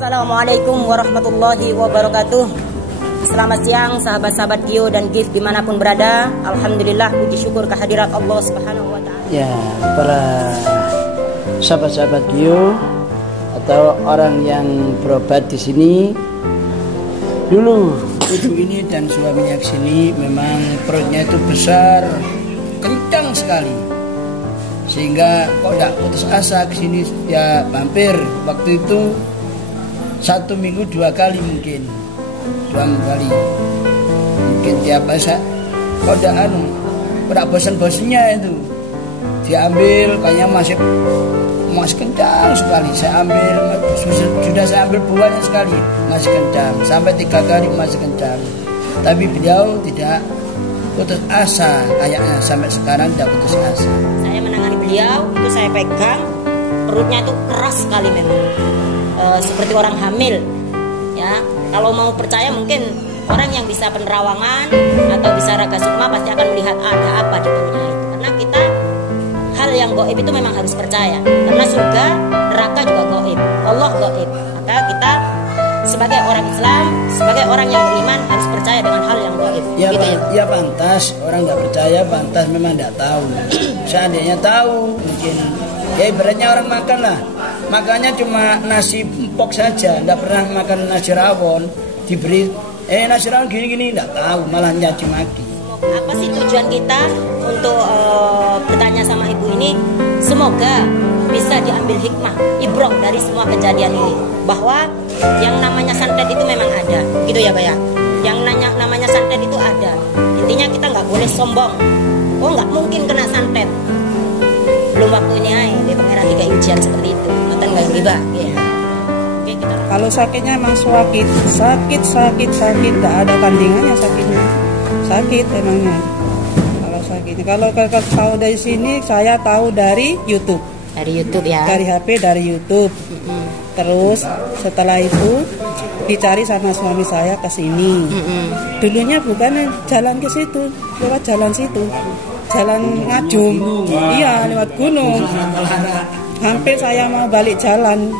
Assalamualaikum warahmatullahi wabarakatuh. Selamat siang sahabat-sahabat Gio dan GIF dimanapun berada. Alhamdulillah, puji syukur kehadirat Allah Subhanahu wa Ta'ala. Ya, para sahabat-sahabat Gio atau orang yang berobat di sini, dulu ibu ini dan suaminya ke sini memang perutnya itu besar, kencang sekali, sehingga kok tidak putus asa ke sini ya hampir waktu itu 1 minggu 2 kali mungkin 2 kali mungkin tiap masa kok tidak bosan-bosannya itu diambil kayaknya masih kencang sekali. Saya ambil sudah saya ambil buahnya sekali masih kencang, sampai 3 kali masih kencang, tapi beliau tidak putus asa, kayaknya sampai sekarang tidak putus asa. Saya menangani beliau, itu saya pegang, perutnya itu keras sekali memang, seperti orang hamil ya. Kalau mau percaya mungkin orang yang bisa penerawangan atau bisa raga sukma pasti akan melihat ada apa di perutnya itu. Karena kita hal yang gaib itu memang harus percaya, karena surga neraka juga gaib, Allah gaib. Maka kita sebagai orang Islam, sebagai orang yang beriman harus percaya dengan hal yang gaib. Ya, gitu ya pantas orang nggak percaya, pantas memang nggak tahu. Seandainya tahu mungkin ya ibaratnya orang makan lah, makannya cuma nasi empok saja, nggak pernah makan nasi rawon, diberi nasi rawon gini-gini nggak tahu, malah nyaci maki. Apa sih tujuan kita untuk bertanya sama ibu ini? Semoga bisa diambil hikmah, ibrah dari semua kejadian ini, bahwa yang namanya santet itu memang ada, gitu ya Pak ya. Yang namanya santet itu ada. Intinya kita nggak boleh sombong. Oh nggak mungkin kena santet. Belum waktunya di pangeran 3 ujian seperti itu. Nonton nggak riba? Ya. Oke, kita. Kalau sakitnya emang sakit, nggak ada tandingannya sakitnya. Sakit emangnya. Kalau sakitnya, kalau tahu dari sini saya tahu dari YouTube. Dari YouTube ya. Dari HP, dari YouTube. Terus setelah itu dicari sama suami saya ke sini. Dulunya bukan jalan ke situ, lewat jalan situ. Jalan Ngajum. Iya, lewat gunung. Hampir saya mau balik jalan.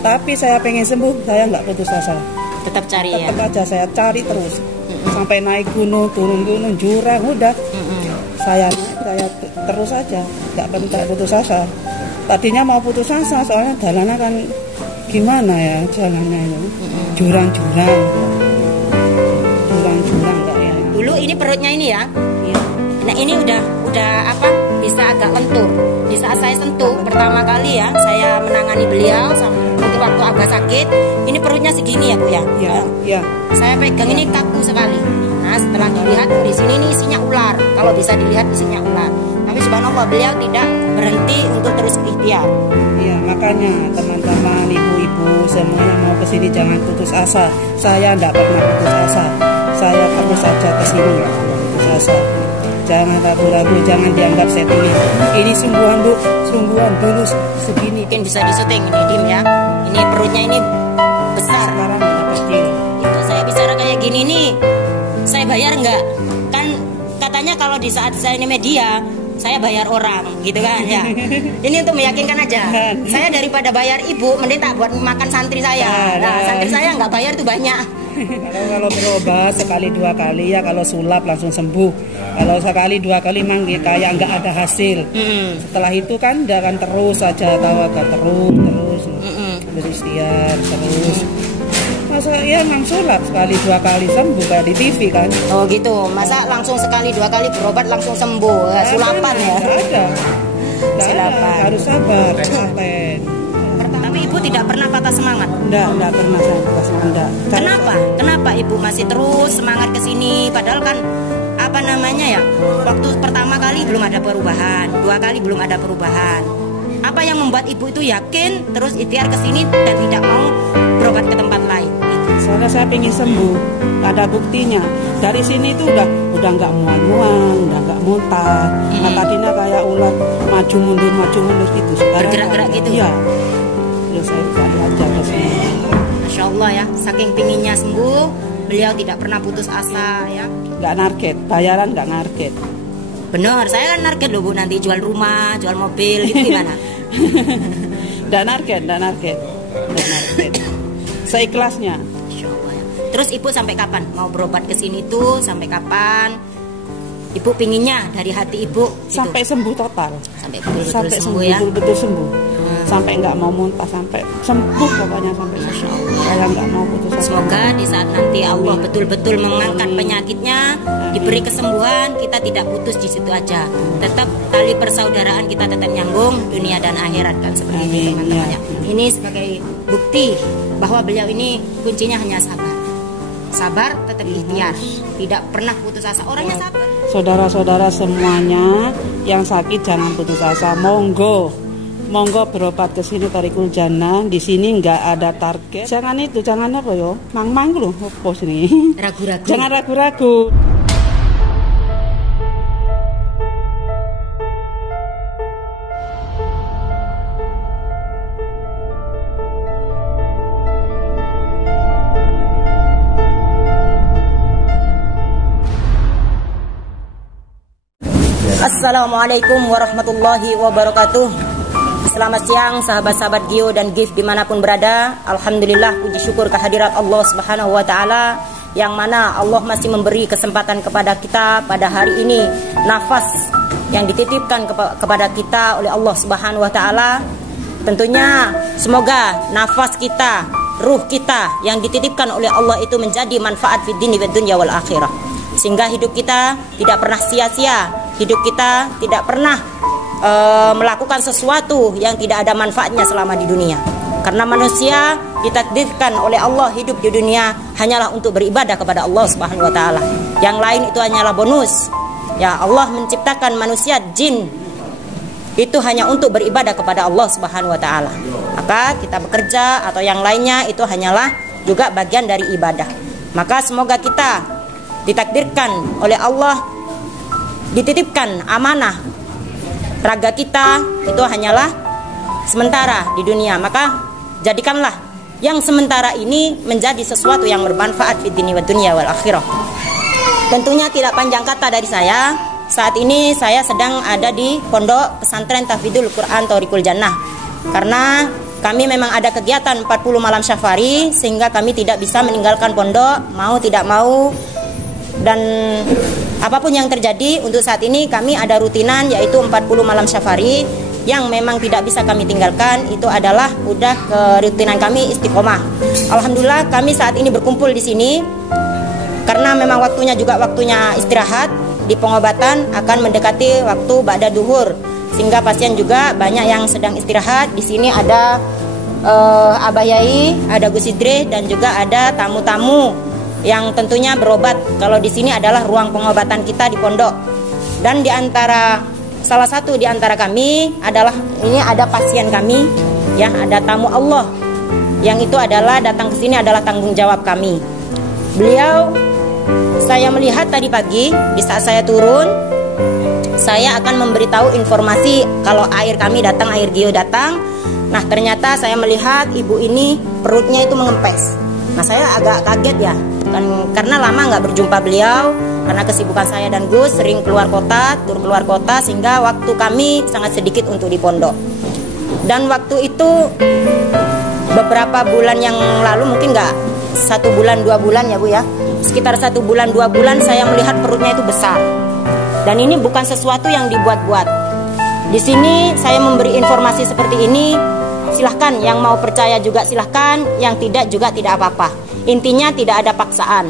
Tapi saya pengen sembuh, saya nggak putus asa. Tetap cari ya. Tetap aja saya cari terus. Sampai naik gunung, turun gunung, jurang, udah. Saya terus aja, nggak putus asa. Tadinya mau putus asa, soalnya jalannya kan gimana ya jalannya itu, jurang-jurang nggak ya. Dulu ini perutnya ini ya. Iya. Nah ini udah apa? Bisa agak lentur. Di saat saya sentuh pertama kali ya, saya menangani beliau waktu agak sakit. Ini perutnya segini ya Bu ya. Iya. Saya pegang ini kaku sekali. Nah setelah dilihat di sini ini isinya ular. Kalau bisa dilihat isinya ular. Tapi subhanallah beliau tidak berhenti untuk terus ikhtiar. Iya, makanya teman-teman, ibu-ibu semuanya mau kesini jangan putus asa. Saya tidak pernah putus asa. Saya terus saja kesini ya, putus asa. Jangan ragu-ragu, jangan dianggap settingan. Ini sungguhan dulu segini. Mungkin bisa disuting ini Dim ya. Ini perutnya ini besar. Sekarang udah kecil. Itu saya bicara kayak gini nih, saya bayar nggak? Kan katanya kalau di saat saya ini media, saya bayar orang, gitu kan ya. Ini untuk meyakinkan aja. Saya daripada bayar ibu, mending tak buat makan santri saya. Nah, santri saya nggak bayar tuh banyak. Kalau berobat sekali 2 kali ya, kalau sulap langsung sembuh. Kalau sekali 2 kali memang kayak nggak ada hasil. Setelah itu kan dia akan terus saja tawakat terus berikhtiar terus. Masa ya memang sulap sekali 2 kali sembuh kayak di TV kan. Oh gitu, masa langsung sekali 2 kali berobat langsung sembuh? Sulapan ya? Sulapan. Harus sabar, paten. Tapi ibu tidak pernah patah semangat? Enggak pernah saya patah semangat. Kenapa ibu masih terus semangat ke sini? Padahal kan apa namanya ya, waktu pertama kali belum ada perubahan, 2 kali belum ada perubahan. Apa yang membuat ibu itu yakin terus ikhtiar ke sini dan tidak mau berobat ke tempat lain? Soalnya saya pengen sembuh, ada buktinya. Dari sini itu udah nggak mual-mual, udah nggak muntah. Nah tadinya kayak ular maju mundur gitu. Bergerak-gerak gitu. Iya. Terus saya cari aja ke sini. Masya Allah ya, saking pinginnya sembuh, beliau tidak pernah putus asa ya. Nggak narget, bayaran nggak narget. Bener, saya kan narget loh Bu, nanti jual rumah, jual mobil, gitu gimana? Nggak narget. seikhlasnya. Masya Allah, ya. Terus Ibu sampai kapan mau berobat ke sini tuh? Sampai kapan? Ibu pinginnya dari hati Ibu sampai gitu. sembuh total. Sampai betul-betul Sampai sembuh ya. betul-betul sembuh. Sampai nggak mau muntah, sampai sembuh pokoknya, sampai saya nggak mau putus asa. Semoga di saat nanti Allah betul-betul mengangkat penyakitnya, diberi kesembuhan, kita tidak putus di situ aja. Tetap tali persaudaraan kita tetap nyambung dunia dan akhirat kan seperti itu teman-teman ya. Ini sebagai bukti bahwa beliau ini kuncinya hanya sabar. Sabar, tetap ikhtiar, tidak pernah putus asa. Orangnya sabar. Saudara-saudara semuanya yang sakit jangan putus asa. Monggo berobat ke sini Thariqul Jannah. Di sini nggak ada target. Jangan itu, jangan apa yo? Mang-mang loh, opo sini. Ragu-ragu. Jangan ragu-ragu. Assalamualaikum warahmatullahi wabarakatuh. Selamat siang sahabat-sahabat Gio dan GIF dimanapun berada. Alhamdulillah, puji syukur kehadirat Allah Subhanahu wa Ta'ala, yang mana Allah masih memberi kesempatan kepada kita pada hari ini, nafas yang dititipkan kepada kita oleh Allah Subhanahu wa Ta'ala. Tentunya semoga nafas kita, ruh kita yang dititipkan oleh Allah itu menjadi manfaat fid dini wad dunya wal akhirah, sehingga hidup kita tidak pernah sia-sia, hidup kita tidak pernah melakukan sesuatu yang tidak ada manfaatnya selama di dunia. Karena manusia ditakdirkan oleh Allah hidup di dunia hanyalah untuk beribadah kepada Allah Subhanahu wa Ta'ala. Yang lain itu hanyalah bonus. Ya, Allah menciptakan manusia jin itu hanya untuk beribadah kepada Allah Subhanahu wa Ta'ala. Maka kita bekerja atau yang lainnya itu hanyalah juga bagian dari ibadah. Maka semoga kita ditakdirkan oleh Allah, dititipkan amanah raga kita itu hanyalah sementara di dunia. Maka jadikanlah yang sementara ini menjadi sesuatu yang bermanfaat fid dini wad dunya wal akhirah. Tentunya tidak panjang kata dari saya. Saat ini saya sedang ada di Pondok Pesantren Tahfidzul Quran Thariqul Jannah. Karena kami memang ada kegiatan 40 malam syafari, sehingga kami tidak bisa meninggalkan pondok mau tidak mau. Dan apapun yang terjadi, untuk saat ini kami ada rutinan yaitu 40 malam syafari yang memang tidak bisa kami tinggalkan. Itu adalah udah kerutinan kami istiqomah. Alhamdulillah kami saat ini berkumpul di sini karena memang waktunya juga waktunya istirahat. Di pengobatan akan mendekati waktu ba'da duhur, sehingga pasien juga banyak yang sedang istirahat. Di sini ada Abah Yai, ada Gus Idris, dan juga ada tamu-tamu yang tentunya berobat. Kalau di sini adalah ruang pengobatan kita di pondok. Dan di antara salah satu di antara kami adalah ini ada pasien kami, ya, ada tamu Allah. Yang itu adalah datang ke sini adalah tanggung jawab kami. Beliau saya melihat tadi pagi di saat saya turun, saya akan memberitahu informasi kalau air kami datang, air Gio datang. Nah, ternyata saya melihat ibu ini perutnya itu mengempes. Nah, saya agak kaget ya. Karena lama nggak berjumpa beliau, karena kesibukan saya dan Gus sering keluar kota, tur keluar kota, sehingga waktu kami sangat sedikit untuk di pondok. Dan waktu itu beberapa bulan yang lalu, mungkin nggak 1 bulan 2 bulan ya Bu ya, sekitar 1 bulan 2 bulan saya melihat perutnya itu besar. Dan ini bukan sesuatu yang dibuat-buat. Di sini saya memberi informasi seperti ini. Silahkan yang mau percaya juga silahkan, yang tidak juga tidak apa-apa. Intinya tidak ada paksaan.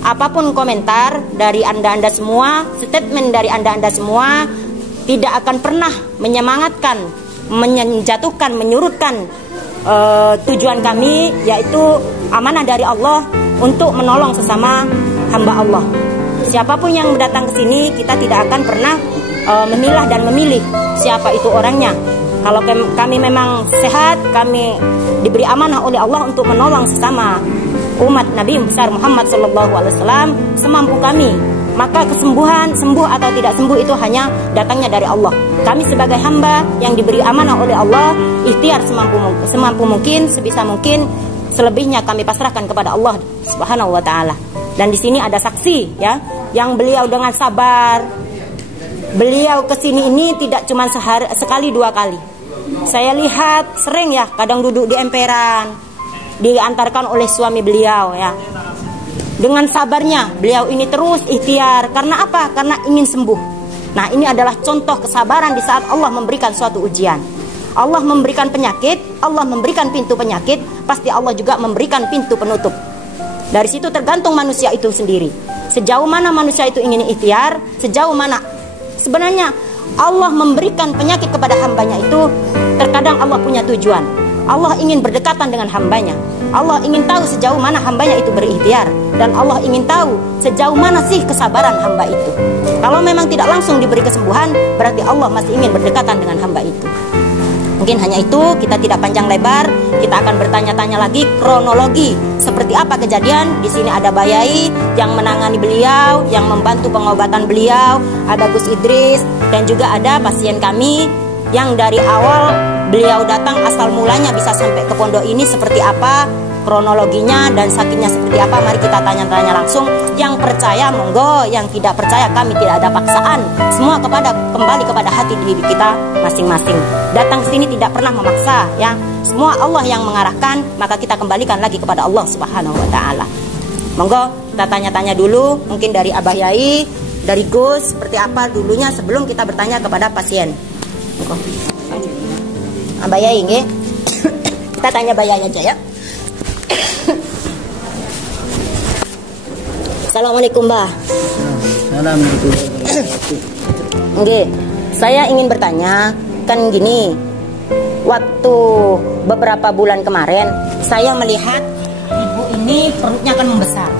Apapun komentar dari anda-anda semua, statement dari anda-anda semua tidak akan pernah menyemangatkan, menjatuhkan, menyurutkan tujuan kami, yaitu amanah dari Allah untuk menolong sesama hamba Allah. Siapapun yang datang ke sini, kita tidak akan pernah memilah dan memilih siapa itu orangnya. Kalau kami memang sehat, kami diberi amanah oleh Allah untuk menolong sesama umat Nabi besar Muhammad SAW semampu kami. Maka kesembuhan, sembuh atau tidak sembuh itu hanya datangnya dari Allah. Kami sebagai hamba yang diberi amanah oleh Allah, ikhtiar semampu mungkin, sebisa mungkin, selebihnya kami pasrahkan kepada Allah Subhanahu wa Ta'ala. Dan di sini ada saksi ya, yang beliau dengan sabar. Beliau kesini ini tidak cuma sekali 2 kali. Saya lihat sering ya, kadang duduk di emperan, diantarkan oleh suami beliau ya. Dengan sabarnya beliau ini terus ikhtiar. Karena apa? Karena ingin sembuh. Nah, ini adalah contoh kesabaran di saat Allah memberikan suatu ujian. Allah memberikan penyakit, Allah memberikan pintu penyakit, pasti Allah juga memberikan pintu penutup. Dari situ tergantung manusia itu sendiri. Sejauh mana manusia itu ingin ikhtiar, sejauh mana sebenarnya Allah memberikan penyakit kepada hambanya itu. Terkadang Allah punya tujuan. Allah ingin berdekatan dengan hambanya. Allah ingin tahu sejauh mana hambanya itu berikhtiar. Dan Allah ingin tahu sejauh mana sih kesabaran hamba itu. Kalau memang tidak langsung diberi kesembuhan, berarti Allah masih ingin berdekatan dengan hamba itu. Mungkin hanya itu, kita tidak panjang lebar. Kita akan bertanya-tanya lagi kronologi seperti apa kejadian. Di sini ada Bayai yang menangani beliau, yang membantu pengobatan beliau, ada Gus Idris, dan juga ada pasien kami yang dari awal beliau datang asal mulanya bisa sampai ke pondok ini seperti apa kronologinya dan sakitnya seperti apa. Mari kita tanya-tanya langsung. Yang percaya monggo, yang tidak percaya kami tidak ada paksaan. Semua kembali kepada hati diri kita masing-masing. Datang ke sini tidak pernah memaksa ya. Semua Allah yang mengarahkan, maka kita kembalikan lagi kepada Allah Subhanahu wa taala. Monggo kita tanya-tanya dulu, mungkin dari Abah Yai, dari Gus seperti apa dulunya sebelum kita bertanya kepada pasien. Monggo. Abah Yai nggih. Kita tanya Abah Yai aja ya. Assalamualaikum Mbah. Assalamualaikum. Oke, saya ingin bertanya, kan gini, waktu beberapa bulan kemarin saya melihat ibu ini perutnya kan membesar.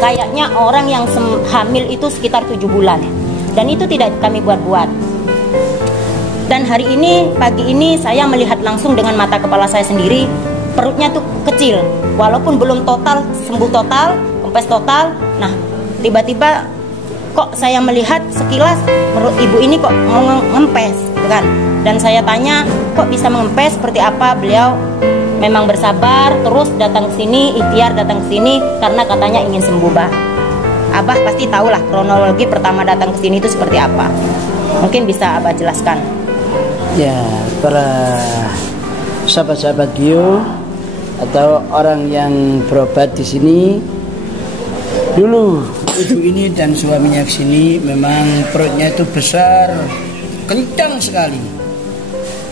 Kayaknya orang yang hamil itu sekitar 7 bulan. Dan itu tidak kami buat-buat. Dan hari ini, pagi ini saya melihat langsung dengan mata kepala saya sendiri, perutnya tuh kecil. Walaupun belum total, sembuh total, kempes total. Nah, tiba-tiba kok saya melihat sekilas perut ibu ini kok mau ngempes gitu kan. Dan saya tanya, kok bisa mengempes seperti apa? Beliau memang bersabar, terus datang ke sini, ikhtiar datang ke sini karena katanya ingin sembuh, Bah. Abah pasti tahulah kronologi pertama datang ke sini itu seperti apa. Mungkin bisa Abah jelaskan. Ya, para sahabat-sahabat Gio atau orang yang berobat di sini, dulu ibu ini dan suaminya ke sini memang perutnya itu besar, kencang sekali,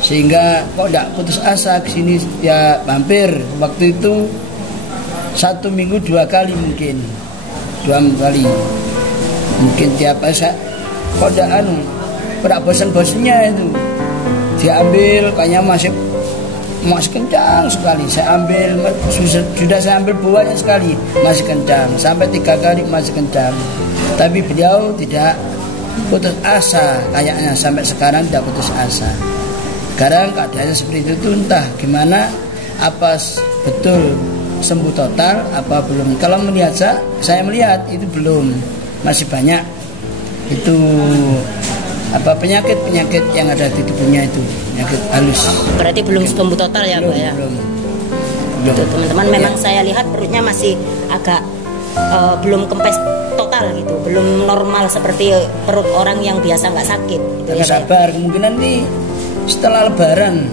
sehingga kok tidak putus asa ke sini ya. Hampir waktu itu 1 minggu 2 kali, mungkin 2 kali, mungkin tiap asa kok tidak bosan-bosannya itu diambil, kayaknya masih kencang sekali. Saya ambil, sudah saya ambil buahnya sekali, masih kencang, sampai 3 kali masih kencang. Tapi beliau tidak putus asa, kayaknya sampai sekarang tidak putus asa. Sekarang keadaannya seperti itu, entah gimana, apa betul sembuh total apa belum. Kalau melihat saya melihat itu belum, masih banyak itu apa penyakit yang ada di tubuhnya itu, penyakit halus. Berarti belum sembuh total ya, Pak ya? Belum. Teman-teman, memang saya lihat perutnya masih agak belum kempes total gitu, belum normal seperti perut orang yang biasa nggak sakit gitu ya, Pak. Sabar, kemungkinan nih setelah Lebaran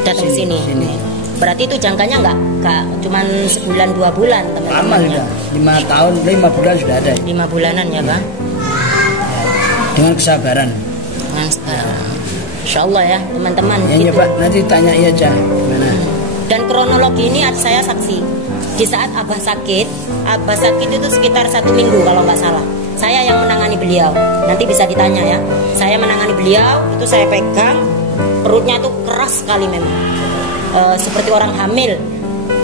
datang sini. Berarti itu jangkanya nggak cuman sebulan 2 bulan, teman-teman. Lama sudah, 5 bulan sudah ada. 5 bulanan ya, Pak. Dengan kesabaran. Insya Allah ya teman-teman. Ya Pak, nanti tanya aja gimana. Dan kronologi ini saya saksi. Di saat Abah sakit itu sekitar 1 minggu kalau nggak salah. Saya yang menangani beliau. Nanti bisa ditanya ya. Saya menangani beliau, itu saya pegang, perutnya tuh keras sekali memang. Seperti orang hamil.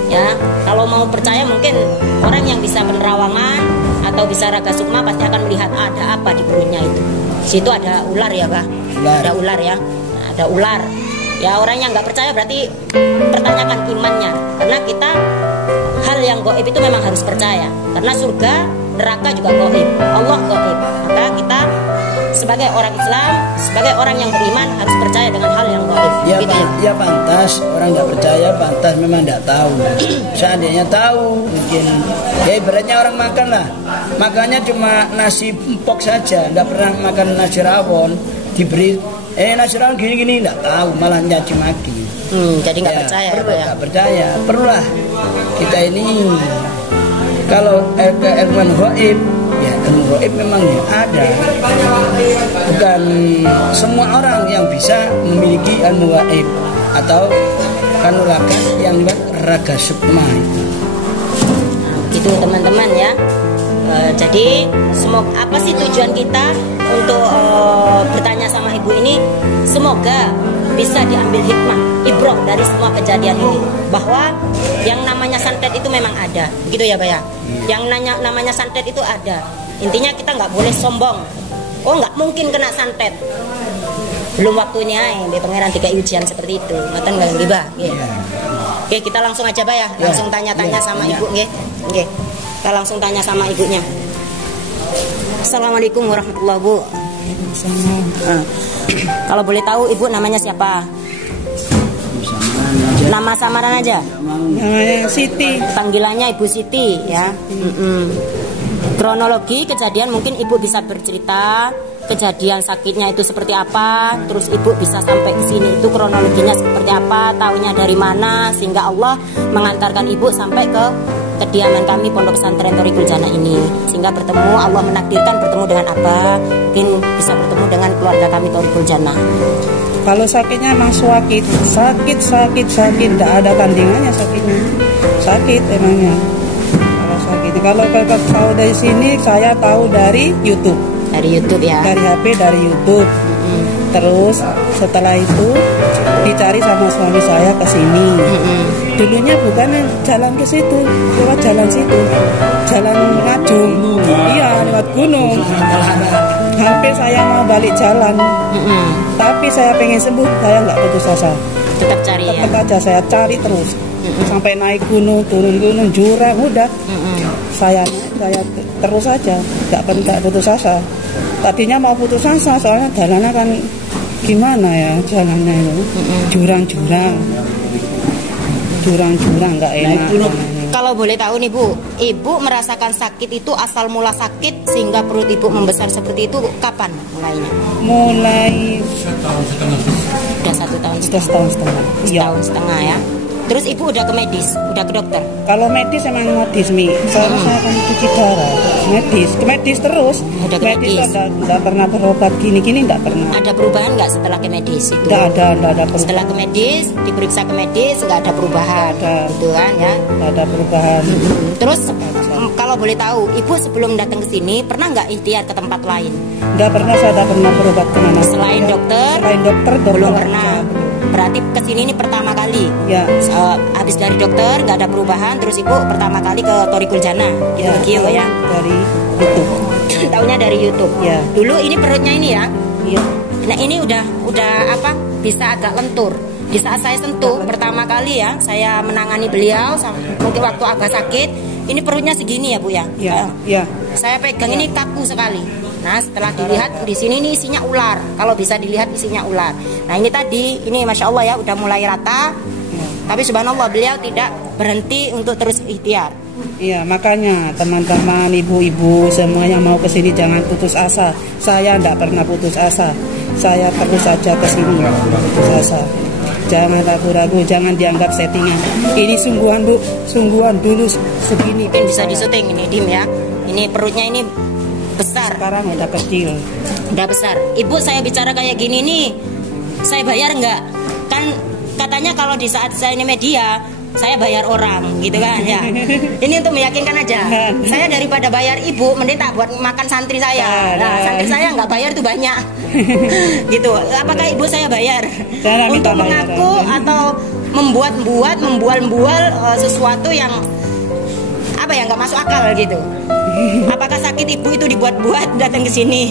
Ya, kalau mau percaya mungkin orang yang bisa penerawangan atau bisa raga sukma pasti akan melihat ada apa di perutnya itu. Di situ ada ular ya, Bah. Ada ular ya. Ada ular. Ya, orang yang nggak percaya berarti pertanyakan imannya. Karena kita hal yang gaib itu memang harus percaya. Karena surga, neraka juga gaib. Allah gaib. Maka kita sebagai orang Islam, sebagai orang yang beriman harus percaya dengan hal yang gaib. Ya, gitu ya pantas orang nggak percaya, pantas memang nggak tahu. Seandainya tahu, mungkin ya ibaratnya orang makan lah, makannya cuma nasi empok saja, nggak pernah makan nasi rawon, diberi nasi rawon gini-gini, nggak tahu, malah nyaci maki. Jadi nggak percaya perlu, ya, nggak percaya, perlulah kita ini kalau keilmuan gaib, ya ilmu gaib memang ya ada. Bukan semua orang yang bisa memiliki ilmu gaib atau kanuragan yang lewat raga sukma itu. Gitu teman-teman ya. Jadi semoga apa sih tujuan kita untuk bertanya sama ibu ini? Semoga bisa diambil hikmah, ibrah dari semua kejadian ini, bahwa yang namanya santet itu memang ada, gitu ya Pak ya. Yang namanya santet itu ada. Intinya kita nggak boleh sombong. Oh nggak mungkin kena santet. Belum waktunya di pangeran tiga ujian seperti itu. Ngoten nggak gibah? Oke, kita langsung aja Pak ya, langsung tanya-tanya sama ibu, Oke. Kita langsung tanya sama ibunya. Assalamualaikum warahmatullahi wabarakatuh. Kalau boleh tahu ibu namanya siapa? Nama samaran aja. Namanya Siti. Panggilannya Ibu Siti ya. Kronologi kejadian mungkin ibu bisa bercerita kejadian sakitnya itu seperti apa, terus ibu bisa sampai ke sini itu kronologinya seperti apa, tahunya dari mana sehingga Allah mengantarkan ibu sampai ke kediaman kami Pondok Pesantren Thoriqul Jannah ini, sehingga bertemu, Allah menakdirkan bertemu dengan apa, mungkin bisa bertemu dengan keluarga kami Thoriqul Jannah. Kalau sakitnya emang sakit, tidak ada tandingannya sakitnya, sakit emangnya. Kalau sakit, kalau tahu dari sini saya tahu dari YouTube. Dari YouTube ya? Dari HP, dari YouTube. Terus setelah itu dicari sama suami saya ke sini. Dulunya bukan jalan ke situ, lewat jalan situ, jalan Ngajung. Iya, lewat gunung. Hampir saya mau balik jalan, tapi saya pengen sembuh, saya nggak putus asa. Tetap cari ya? Tetap aja saya cari terus, sampai naik gunung, turun gunung, jurang, udah. Saya terus aja, nggak putus asa. Tadinya mau putus asa, soalnya jalannya kan gimana ya jalannya itu, jurang-jurang nggak enak. Kalau boleh tahu nih Bu, ibu merasakan sakit itu asal mula sakit sehingga perut ibu membesar seperti itu kapan mulainya? Mulai udah 1 tahun setengah. Setahun setengah ya. Terus ibu udah ke medis, udah ke dokter? Kalau medis emang medis Mi, soalnya saya kan cuci darah, ke medis terus. Udah ke medis? Nggak pernah berobat gini-gini, nggak pernah. Ada perubahan nggak setelah ke medis itu? Nggak ada perubahan. Setelah ke medis, diperiksa ke medis, nggak ada perubahan? Nggak ada. Gitu kan ya? Nggak ada perubahan. Terus kalau boleh tahu, ibu sebelum datang ke sini pernah nggak ikhtiar ke tempat lain? Nggak pernah, saya nggak pernah berobat kemana. Selain dokter? Selain dokter belum pernah. Berarti kesini ini pertama kali. Ya. Habis dari dokter nggak ada perubahan, terus ibu pertama kali ke Thoriqul Jannah, gitu ya? Dari YouTube. Tahunya dari YouTube. Ya. Dulu ini perutnya ini ya. Iya. Nah ini udah apa? Bisa agak lentur. Di saat saya sentuh pertama kali ya, saya menangani beliau, mungkin waktu agak sakit, ini perutnya segini ya Bu ya. Iya. Iya. Saya pegang ini kaku sekali. Nah setelah dilihat di sini ini isinya ular. Kalau bisa dilihat isinya ular. Nah ini tadi, ini masya Allah ya udah mulai rata. Tapi subhanallah beliau tidak berhenti untuk terus ikhtiar. Iya, makanya teman-teman, ibu-ibu semua yang mau kesini jangan putus asa. Saya tidak pernah putus asa. Saya terus saja kesini putus asa. Jangan ragu-ragu, jangan dianggap settingan. Ini sungguhan Bu, sungguhan dulu segini. Mungkin bisa disuting ini Dim ya. Ini perutnya ini besar. Sekarang udah kecil. Udah besar. Ibu saya bicara kayak gini nih, saya bayar nggak? Kan katanya kalau di saat saya ini media, saya bayar orang gitu kan ya. Ini untuk meyakinkan aja. Saya daripada bayar ibu, mending tak buat makan santri saya. Nah, santri saya nggak bayar tuh banyak. Gitu. Apakah ibu saya bayar? Untuk mengaku atau membual sesuatu yang apa ya nggak masuk akal gitu. Apakah sakit ibu itu dibuat-buat datang ke sini?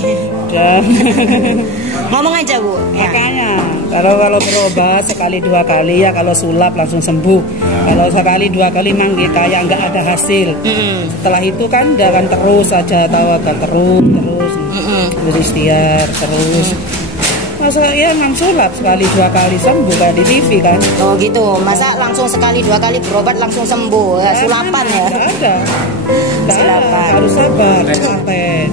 Ngomong aja Bu. Makanya kalau berobat sekali 2 kali ya, kalau sulap langsung sembuh. Kalau sekali 2 kali mang kayak nggak ada hasil. Setelah itu kan jangan terus saja tawakan terus ikhtiar terus. Masa ya memang sulap sekali 2 kali sembuh kayak di TV kan? Oh gitu. Masa langsung sekali 2 kali berobat langsung sembuh? Ya, sulapan ya? Nggak ada. Harus sabar sampai.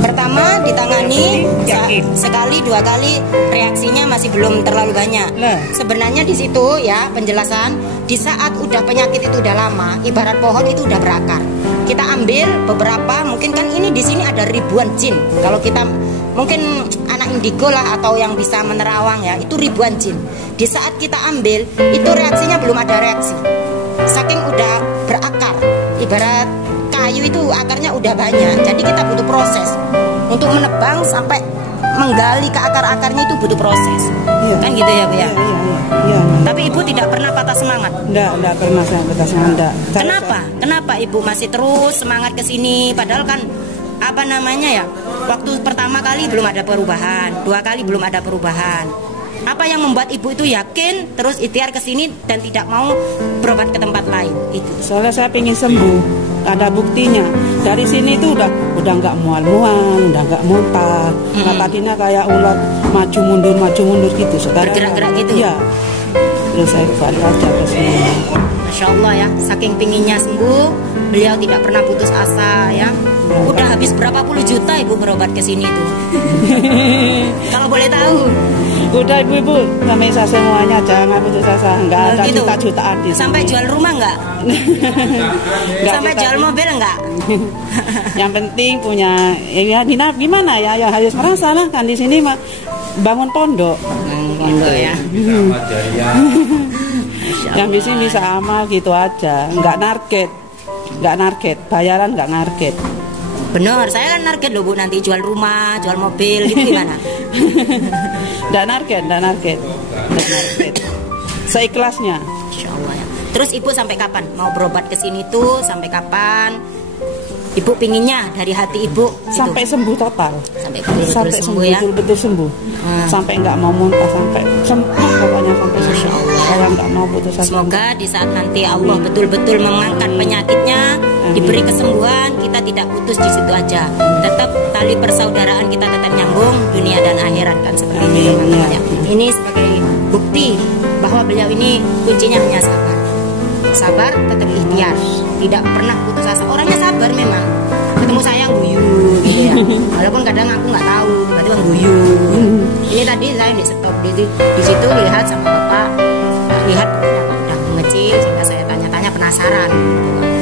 Pertama pertama ditangani Yakin. sekali 2 kali reaksinya masih belum terlalu banyak. Lah. Sebenarnya di situ ya penjelasan, di saat udah penyakit itu udah lama, ibarat pohon itu udah berakar. Kita ambil beberapa, mungkin kan ini di sini ada ribuan jin. Kalau kita mungkin anak indigo lah atau yang bisa menerawang ya, itu ribuan jin. Di saat kita ambil itu reaksinya belum ada reaksi. Saking udah berakar, ibarat kayu itu akarnya udah banyak. Jadi kita butuh proses untuk menebang sampai menggali ke akar-akarnya, itu butuh proses. Iya. Kan gitu ya Bu ya. Iya. Tapi Ibu tidak pernah patah semangat. Enggak pernah saya patah semangat. Kenapa Ibu masih terus semangat ke sini? Padahal kan apa namanya ya? Waktu pertama kali belum ada perubahan, 2 kali belum ada perubahan. Apa yang membuat Ibu itu yakin terus ikhtiar ke sini dan tidak mau berobat ke tempat lain? Itu. Soalnya saya pengen sembuh, ada buktinya. Dari sini itu udah nggak mual-mual, udah nggak muntah. Nah, tadinya kayak ulat maju mundur gitu. Sekarang bergerak-gerak gitu. Iya. Terus saya balik aja ke sini. Masya Allah ya, saking pinginnya sembuh, beliau tidak pernah putus asa ya. Udah habis berapa puluh juta Ibu berobat ke sini tuh? Kalau boleh tahu. Udah ibu-ibu, kami saya semuanya jangan putus asa, nggak ada Gitu. juta-jutaan di sini. Sampai jual rumah nggak? Nggak Sampai jual mobil nggak? Yang penting punya, ya gimana ya, ya harus merasa lah kan di sini bangun pondok. Pondok ya. Yang di sini bisa amal gitu aja, nggak narget, bayaran nggak narget. Bener, saya kan target loh Bu, nanti jual rumah, jual mobil gitu gimana? Nggak narget. Seikhlasnya. Insya Allah ya. Terus Ibu sampai kapan mau berobat ke sini tuh? Sampai kapan? Ibu pinginnya dari hati Ibu gitu. Sampai sembuh total. Sampai betul-betul Sampai sembuh ya. betul-betul sembuh. Sampai nggak mau muntah, sampai sembuh pokoknya sampai Masya Allah. Saya nggak mau putus asa. Semoga di saat nanti Allah betul-betul mengangkat penyakitnya, diberi kesembuhan, kita tidak putus di situ aja. Tetap tali persaudaraan kita tetap nyambung dunia dan akhirat kan seperti itu teman-teman ya. Ini sebagai bukti bahwa beliau ini kuncinya hanya sabar. Sabar, tetap ikhtiar, tidak pernah putus asa. Orangnya sabar memang. Ketemu saya guyu gitu ya. Walaupun kadang aku nggak tahu, berarti bang guyu. Ini tadi saya di stop di situ lihat sama bapak, lihat udah mengecil sehingga saya tanya-tanya penasaran.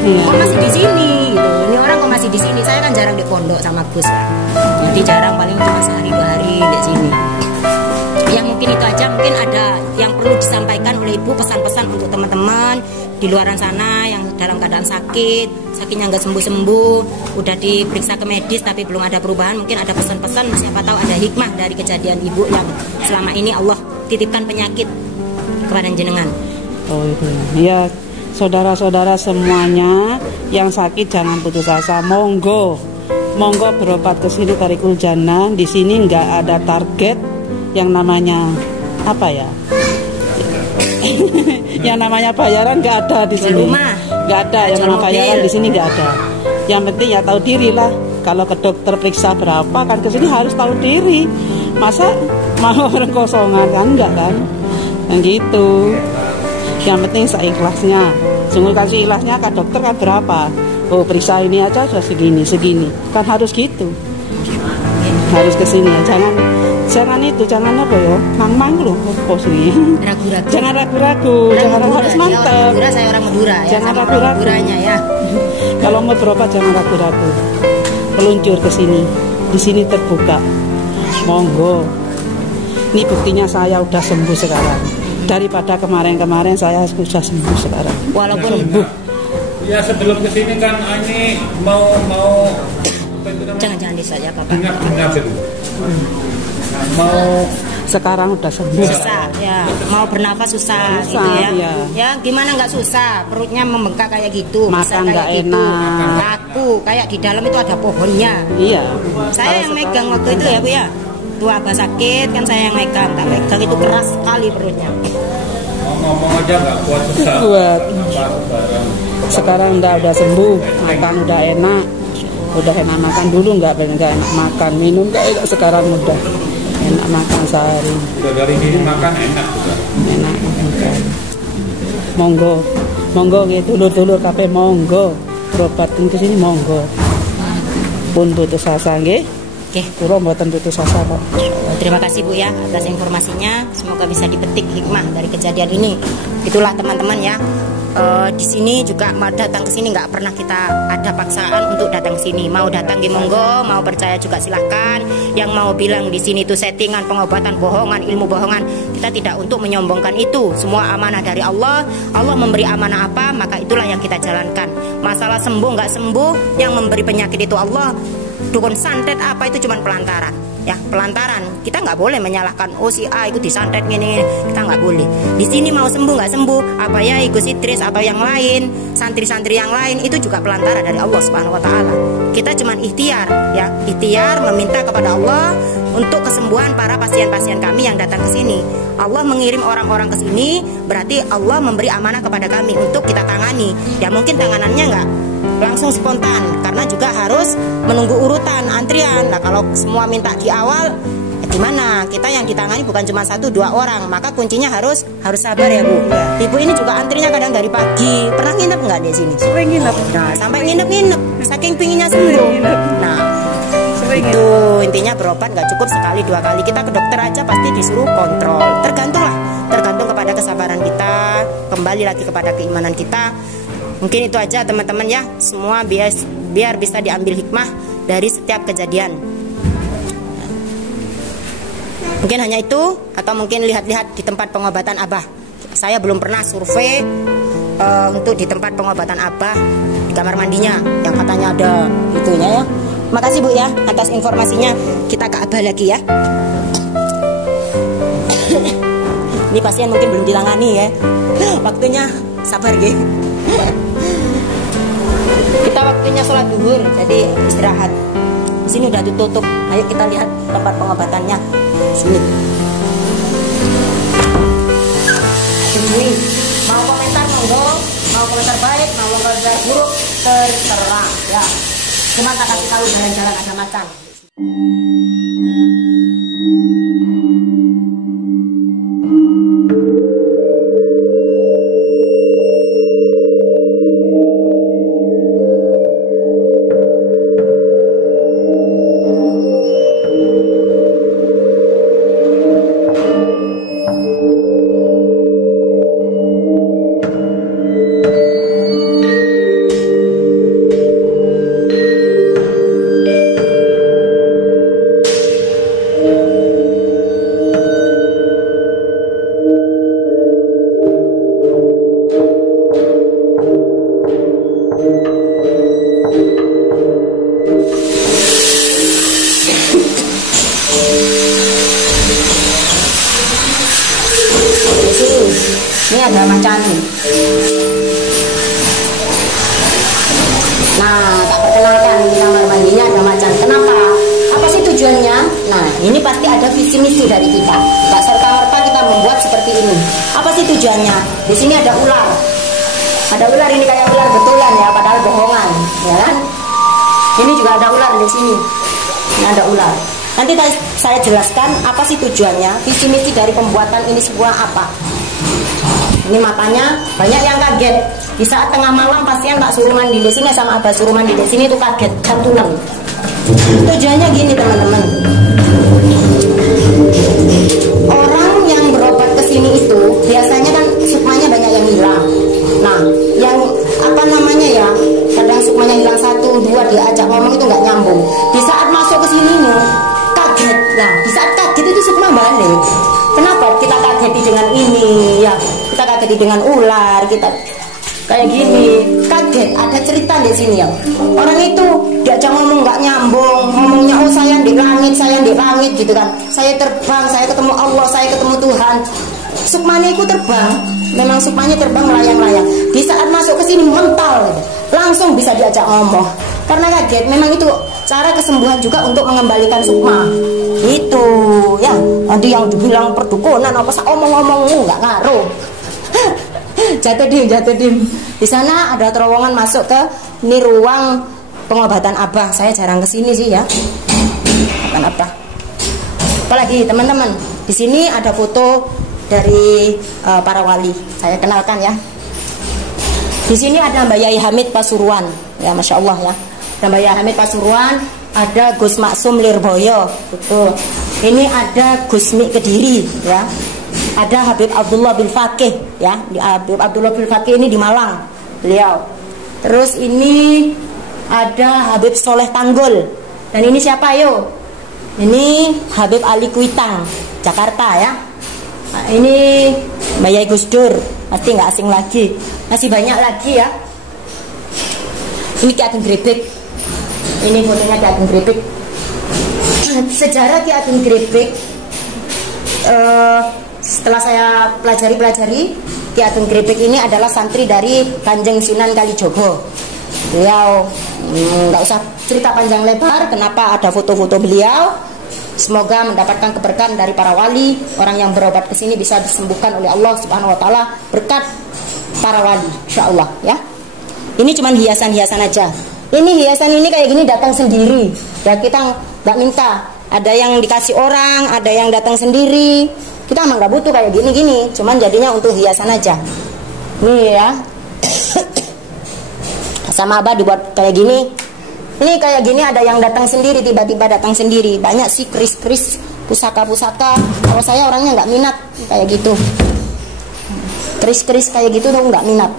Gitu. Kok masih di sini? Gitu. Ini orang kok masih di sini? Saya kan jarang di pondok sama Gus. Jadi jarang, paling cuma sehari 2 hari di sini. Ya mungkin itu aja, mungkin ada yang perlu disampaikan oleh Ibu, pesan-pesan untuk teman-teman di luaran sana yang dalam keadaan sakitnya nggak sembuh-sembuh, udah diperiksa ke medis tapi belum ada perubahan. Mungkin ada pesan-pesan, siapa tahu ada hikmah dari kejadian Ibu yang selama ini Allah titipkan penyakit kepada jenengan. Oh itu ya, saudara-saudara semuanya yang sakit jangan putus asa, monggo berobat ke sini Tariqul Jannah. Di sini nggak ada target yang namanya apa ya? Yang namanya bayaran nggak ada di sini. Nggak ada yang namanya bayaran di sini, nggak ada. Yang penting ya tahu diri lah. Kalau ke dokter periksa berapa kan, ke sini harus tahu diri. Masa mau orang kosongan kan, enggak kan? Yang gitu. Yang penting seikhlasnya. Sungguh kasih ikhlasnya ke dokter kan berapa? Oh periksa ini aja sudah segini. Kan harus gitu. Harus ke sini ya. Jangan apa ya? Mang loh pos ini. Ragu-ragu. Jangan ragu-ragu. Jangan harus mantap. Saya orang Madura ya. Jangan ragu-ragu. Ya. Kalau mau berobat jangan ragu-ragu. Meluncur ke sini. Di sini terbuka. Monggo. Ini buktinya saya udah sembuh sekarang. Daripada kemarin saya sudah sembuh sekarang. Walaupun sembuh. Ya sebelum kesini kan ini mau jangan saja Bapak. dengar gitu. Mau sekarang udah sembuh. Susah ya, mau bernafas susah gitu ya. Iya. Ya gimana nggak susah, perutnya membengkak kayak gitu, bisa Makan kayak nggak gitu. enak. Kaku, kayak di dalam itu ada pohonnya. Iya. Saya yang megang waktu itu ya Bu ya. Tuh Abah sakit kan saya yang megang, tak megang itu keras sekali perutnya. ngomong aja nggak kuat susah. Kuat. Barang. Sekarang udah sembuh, makan udah enak. Udah enak makan, dulu nggak enak makan, minum nggak enak, sekarang udah enak makan sehari. Udah dari ini makan enak juga. Enak makan. Monggo gitu, dulur monggo berobat ke sini monggo. Pun putus asa nggih. Oke. Kula mboten putus asa kok. Terima kasih Bu ya atas informasinya. Semoga bisa dipetik hikmah dari kejadian ini. Itulah teman-teman ya. Di sini juga mau datang ke sini nggak pernah kita ada paksaan untuk datang ke sini. Mau datang di monggo, mau percaya juga silahkan. Yang mau bilang di sini itu settingan, pengobatan bohongan, ilmu bohongan, kita tidak untuk menyombongkan itu. Semua amanah dari Allah. Allah memberi amanah apa, maka itulah yang kita jalankan. Masalah sembuh nggak sembuh, yang memberi penyakit itu Allah. Dukun santet apa itu cuma pelantaran. Ya, pelantaran. Kita nggak boleh menyalahkan si A itu disantet gini, kita nggak boleh. Di sini mau sembuh nggak sembuh, apa ya Gus Idris atau yang lain, santri-santri yang lain itu juga pelantara dari Allah Subhanahu Wa Taala. Kita cuma ikhtiar, ya, ikhtiar meminta kepada Allah untuk kesembuhan para pasien-pasien kami yang datang ke sini. Allah mengirim orang-orang ke sini, berarti Allah memberi amanah kepada kami untuk kita tangani. Ya mungkin tanganannya nggak langsung spontan karena juga harus menunggu urutan antrian. Nah kalau semua minta di awal gimana? Kita yang ditangani bukan cuma 1-2 orang, maka kuncinya harus sabar ya Bu. Ibu ini juga antrinya kadang dari pagi. Pernah nginep nggak di sini? Sering nginep. Nah sampai nginep saking pinginnya sembuh. Nah itu intinya berobat nggak cukup sekali 2 kali, kita ke dokter aja pasti disuruh kontrol. Tergantung kepada kesabaran kita, kembali lagi kepada keimanan kita. Mungkin itu aja teman-teman ya, semua biar bisa diambil hikmah dari setiap kejadian. Mungkin hanya itu, atau mungkin lihat-lihat di tempat pengobatan Abah. Saya belum pernah survei untuk di tempat pengobatan Abah, di kamar mandinya yang katanya ada itunya ya. Makasih Bu ya atas informasinya. Kita ke Abah lagi ya. Ini pasien mungkin belum ditangani ya. Waktunya sabar ya. Kita waktunya sholat duhur, jadi istirahat. Di sini udah ditutup. Ayo kita lihat tempat pengobatannya. Sini. Ini mau komentar monggo, mau komentar baik, mau komentar buruk terserah ya. Cuma tak kasih tahu jalan-jalan ada macan. Ini ada macan. Nah, tak perkenalkan di kamar mandinya ada macan. Kenapa? Apa sih tujuannya? Nah, ini pasti ada visi misi dari kita. Tak serta-merta kita membuat seperti ini. Apa sih tujuannya? Di sini ada ular. Ada ular, ini kayak ular betulan ya, padahal bohongan, ya kan? Ini juga ada ular di sini. Ini ada ular. Nanti saya jelaskan apa sih tujuannya, visi misi dari pembuatan ini semua apa. Ini makanya banyak yang kaget. Di saat tengah malam pasien tak suruh mandi di sini sama Abah suruh mandi di sini itu kaget, jantungan. Tujuannya gini teman-teman. Orang yang berobat ke sini itu biasanya kan sukmanya banyak yang hilang. Nah, yang apa namanya ya? Kadang sukmanya hilang 1-2 diajak ngomong itu nggak nyambung. Di saat masuk ke sini nih kaget. Nah, di saat kaget itu sukma balik. Kenapa kita kageti dengan ini ya? Kita kageti dengan ular, kita kayak gini. Kaget, ada cerita di sini ya. Orang itu diajak ngomong nggak nyambung, ngomongnya oh saya di langit gitu kan. Saya terbang, saya ketemu Allah, saya ketemu Tuhan. Sukmanya itu terbang, memang sukmanya terbang melayang-layang. Di saat masuk ke sini mental, langsung bisa diajak ngomong. Karena kaget, memang itu cara kesembuhan juga untuk mengembalikan sukma. Itu ya, nanti yang dibilang perdukunan apa sih omong-omongmu nggak ngaruh. Jatuh dim. Di sana ada terowongan masuk ke ini ruang pengobatan Abah. Saya jarang kesini sih ya. Apa? Apalagi teman-teman, di sini ada foto dari para wali. Saya kenalkan ya. Di sini ada Mbak Yai Hamid Pasuruan. Ya, masya Allah ya. Mbak Yai Hamid Pasuruan ada Gus Maksum Lirboyo, betul. Ini ada Gusmi Kediri, ya. Ada Habib Abdullah bin Fakih, ya. Habib Abdullah bin Fakih ini di Malang, beliau. Terus ini ada Habib Soleh Tanggul. Dan ini siapa yo? Ini Habib Ali Kuitang, Jakarta, ya. Nah, ini Mbak Yai Gus Dur, pasti nggak asing lagi. Masih banyak lagi, ya. Ini Ki Ageng Grebek. Ini fotonya Ki Ageng Grebek. Sejarah Ki Ageng Grebek, setelah saya pelajari, Ki Ageng Grebek ini adalah santri dari Kanjeng Sunan Kalijogo. Beliau nggak usah cerita panjang lebar kenapa ada foto-foto beliau. Semoga mendapatkan keberkahan dari para wali. Orang yang berobat ke sini bisa disembuhkan oleh Allah Subhanahu wa taala berkat para wali, insyaallah, ya. Ini cuma hiasan-hiasan aja. Ini hiasan ini kayak gini datang sendiri. Ya kita nggak minta. Ada yang dikasih orang, ada yang datang sendiri. Kita emang nggak butuh kayak gini-gini. Cuman jadinya untuk hiasan aja. Nih ya. Sama Abah dibuat kayak gini. Ini kayak gini ada yang datang sendiri, tiba-tiba datang sendiri. Banyak sih kris-kris, pusaka-pusaka. Kalau saya orangnya nggak minat kayak gitu. Kris-kris kayak gitu tuh nggak minat.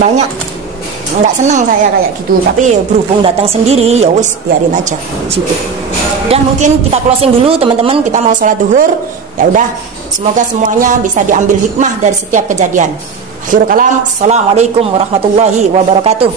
Banyak nggak senang saya kayak gitu. Tapi berhubung datang sendiri, ya wis biarin aja. Gitu. Udah mungkin kita closing dulu teman-teman. Kita mau sholat duhur. Ya udah. Semoga semuanya bisa diambil hikmah dari setiap kejadian. Akhirul kalam. Assalamualaikum warahmatullahi wabarakatuh.